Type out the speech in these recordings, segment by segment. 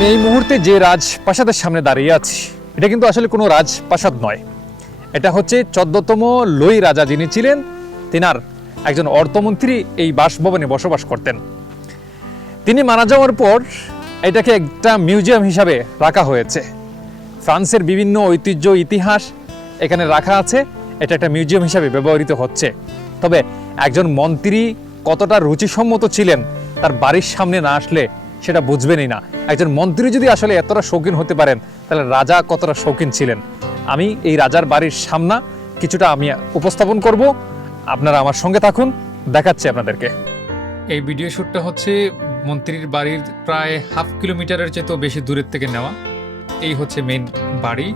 আমি এই মুহূর্তে যে রাজপ্রাসাদের সামনে দাঁড়িয়ে আছি, এটা কিন্তু আসলে কোনো রাজপ্রাসাদ নয়। এটা হচ্ছে 14তম লোই রাজা যিনি ছিলেন, তিনার একজন অর্থমন্ত্রী এই বাসভবনে বসবাস করতেন। তিনি মারা যাওয়ার পর এটাকে একটা মিউজিয়াম হিসাবে রাখা হয়েছে। ফ্রান্সের বিভিন্ন ঐতিহ্য ইতিহাস এখানে রাখা আছে, এটা একটা মিউজিয়াম হিসাবে ব্যবহৃত হচ্ছে। তবে একজন মন্ত্রী কতটা রুচিসম্মত ছিলেন তার বাড়ির সামনে না আসলে সেটা বুঝবেনই না। একজন মন্ত্রী যদি আসলে এতটা শৌখিন হতে পারেন, তাহলে রাজা কতটা শৌখিন ছিলেন। আমি এই রাজার বাড়ির সামনা কিছুটা আমি উপস্থাপন করব, আপনারা আমার সঙ্গে থাকুন, দেখাচ্ছি আপনাদেরকে। এই ভিডিও শ্যুটটা হচ্ছে মন্ত্রীর বাড়ির প্রায় হাফ কিলোমিটারের চেয়েও বেশি দূরের থেকে নেওয়া। এই হচ্ছে মেইন বাড়ি,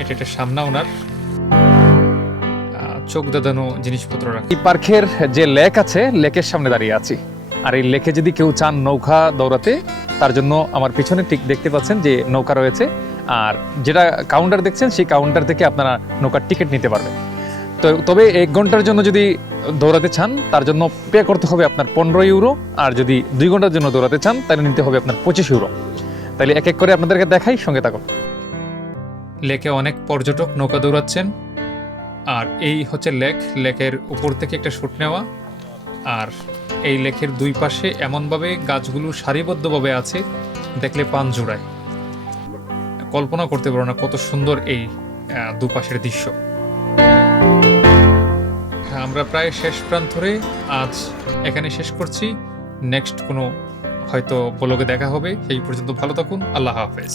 এটা একটা সামনা ওনার চোখ দাদানো জিনিসপত্র রাখা। এই পার্কের যে লেক আছে, লেকের সামনে দাঁড়িয়ে আছি। আর এই লেকে যদি কেউ চান নৌকা দৌড়াতে, তার জন্য আমার পিছনে ঠিক দেখতে পাচ্ছেন যে নৌকা রয়েছে। আর যেটা কাউন্টার দেখছেন, সেই কাউন্টার থেকে আপনারা নৌকার টিকিট নিতে পারবেন। তবে 1 ঘন্টার জন্য যদি দৌড়াতে চান, তার জন্য পে করতে হবে আপনার 15 ইউরো। আর যদি 2 ঘন্টার জন্য দৌড়াতে চান, তাহলে নিতে হবে আপনার 25 ইউরো। তাহলে এক এক করে আপনাদেরকে দেখাই, সঙ্গে থাকুন। লেকে অনেক পর্যটক নৌকা দৌড়াচ্ছেন। আর এই হচ্ছে লেক, লেকের উপর থেকে একটা শুট নেওয়া। আর এই লেকের দুই পাশে এমনভাবে গাছগুলো সারিবদ্ধভাবে আছে, দেখলে পান জোড়ায়। কল্পনা করতে পারো না কত সুন্দর এই দুপাশের দৃশ্য। আমরা প্রায় শেষ প্রান্তরে, আজ এখানে শেষ করছি। নেক্সট কোনো হয়তো ব্লগে দেখা হবে। সেই পর্যন্ত ভালো থাকুন, আল্লাহ হাফেজ।